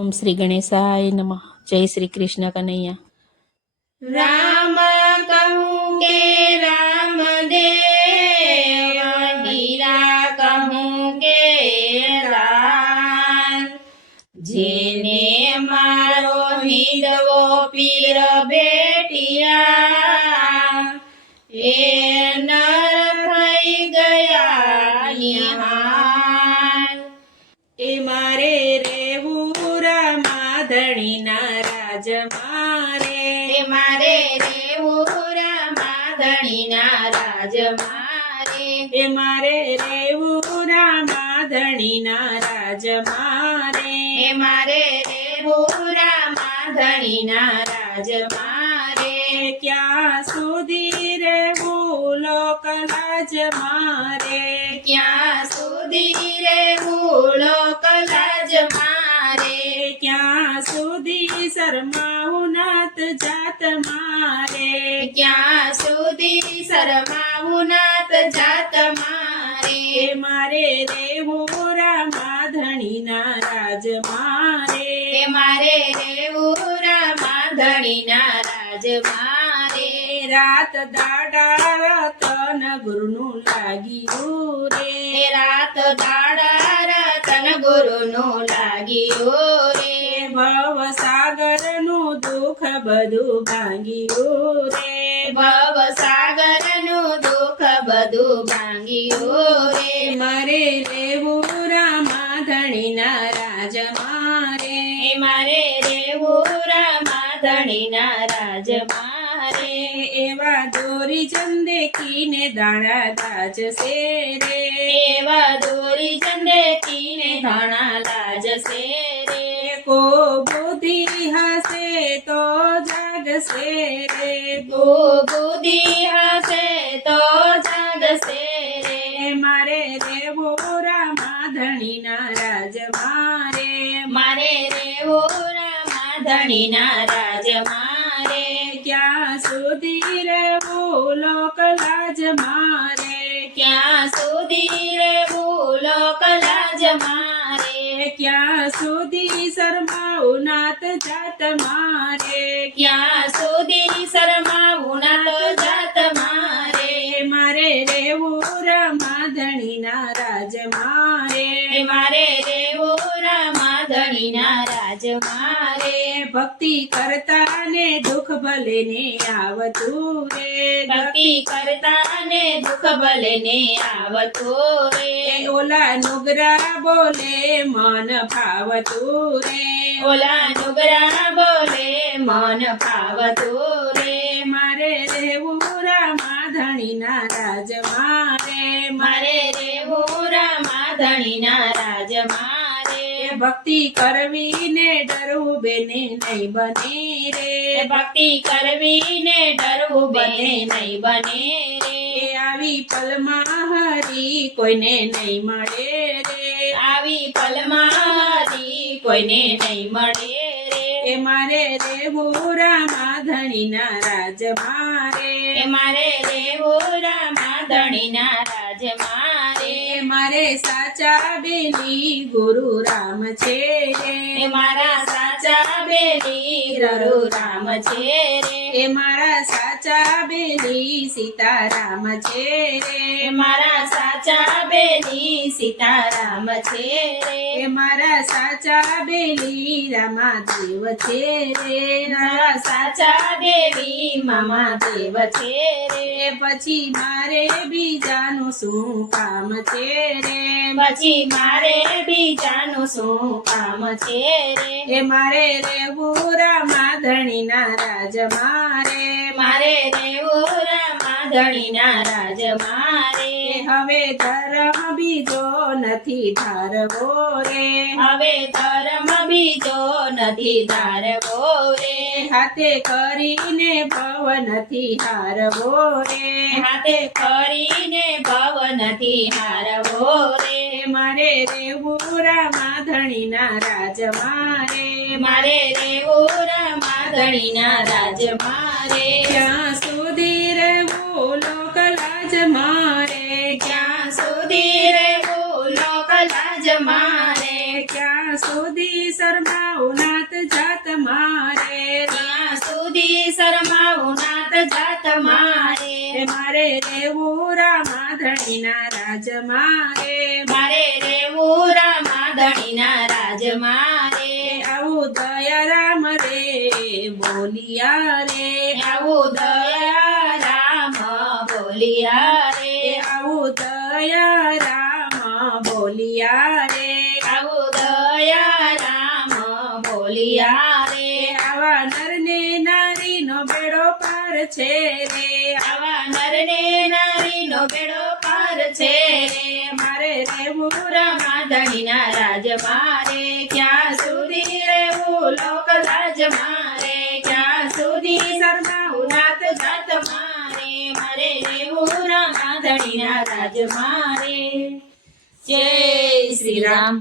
ઓમ શ્રી ગણેશાય નમઃ. જય શ્રી કૃષ્ણ કનૈયા. રામ કહું કે રામદેવ, હીરા કહું કે લાલ, જેને મારો હિંદવો પીર ભેટિયા, એ નર થઈ ગયા નિહાલ. એ મારે રેવું રામાધણીના રાજ મારે, એ મારે રેવું રામાધણીના રાજ મારે, એ મારે રેવું રામાધણીના રાજ મારે, એ મારે રેવું રામાધણીના રાજ મારે. ક્યાં સુધી રેવું લોકલાજ મારે, ક્યાં સુધી રેવું લોકલાજ મારે, ક્યાં સુધી શરમાવું નાત જાત મારે, ક્યાં સુધી શરમાવું નાત જાત મારે. એ મારે રેવું રામાધણીના રાજ મારે, એ મારે રેવું રામાધણીના રાજ મારે. રાત દાડા રતન ગુરુનું લાગ્યું રે, એ રાત દાડા રતન ગુરુનું લાગ્યું રે, ભવસાગરનું દુઃખ બધું ભાંગ્યું રે, ભવસાગરનું દુઃખ બધું ભાંગ્યું રે. મારે રેવું રામાધણીના રાજ મારે, એ મારે રેવું રામાધણીના રાજ મારે. એવા દોરી ચંદેકીને દાણા દાજ સે રે, એવા દોરી ચંદેકીને ઘણા લાજ સે રે, કો બુદ્ધિ હશે તો જાગશે રે, કો બુદ્ધિ હશે તો જાગશે રે. મારે રેવું રામાધણીના રાજ મારે, મારે રેવું રામાધણીના રાજ મારે. ક્યાં સુધી રેવું લોકલાજ મારે, ક્યાં સુધી રેવું લોકલાજ મારે, ક્યાં સુધી શરમાવું નાત જાત મારે, ક્યાં સુધી શરમાવું નાત જાત મારે. મારે રેવું રામાધણીના રાજ મારે, એ મારે રેવું રામાધણીના રાજ મારે. ભક્તિ કરતા ને દુઃખ ભલે ને આવતું રે, ભક્તિ કરતા ને દુઃખ ભલે ને આવતું રે, ઓલા નુગરા બોલે મન ભાવતું રે, ઓલા નુગરા બોલે મન ભાવતું રે. મારે રેવું રામાધણીના રાજ મારે, મારે રેવું રામાધણીના રાજ મારે. ભક્તિ કરવી ને ડરવું બેને નહીં બને રે, ભક્તિ કરવી ને ડરવું બને નહીં બને રે. આવી પલમાં હરી કોઈને નહીં મળે રે, આવી પલમાં હરી કોઈને નહીં મળે રે. એ મારે રેવું રામાધણીના રાજ મારે, એ મારે રેવું રામાધણીના રાજ મારે. મારે સાચા બેલી ગુરુ રામ છે રે, એ મારા સાચા બેલી ગુરુ રામ છે રે, એ મારા સાચા બેલી સીતારામ છે રે, એ મારા સાચા બેલી સીતારામ છે રે, એ મારા સાચા બેલી રામાદેવ છે રે, મારા સાચા દેવી મામાદેવ છે રે. પછી મારે બીજાનું શું કામ છે રે, પછી મારે બીજાનું શું કામ છે રે. એ મારે રેવું રામાધણીના રાજ મારે, મારે રેવું રામાધણીના રાજ મારે. હવે ધર્મ બીજો નથી ધારવો રે, હવે ધર્મ બીજો નથી ધારવો રે, હાથે કરીને ભવ નથી હારવો રે, હાથે કરીને ભવ નથી હારવો રે. મારે રેવું રામાધણીના રાજ મારે, મારે રેવું રામાધણીના રાજ મારે. ક્યાં સુધી રેવું લોકલાજ મારે, ક્યાં સુધી રેવું લોકલાજ મારે, ક્યાં સુધી શરમાવું નાત જાત મારે મારે રેવું રામાધણીના રાજમાં રે મારે રેવું રામાધણીના રાજ મારે આવું દયારામ રે બોલિયા રે આવું દયા રામ બોલિયા રે આવું દયારામ બોલિયા રે આવું દયા રામ બોલિયા રે આવા નરને નારીનો બેડો પાર છે રે આવા નરને નારીનો બેડો પાર છે રે મારે રેવું રામાધણીના રાજ મારે ક્યાં સુધી રહેવું લોક રાજ મારે ક્યાં સુધી શરમાવું નાત જાત મારે રહેવું રામાધણીના રાજ મારે જય શ્રી રામ.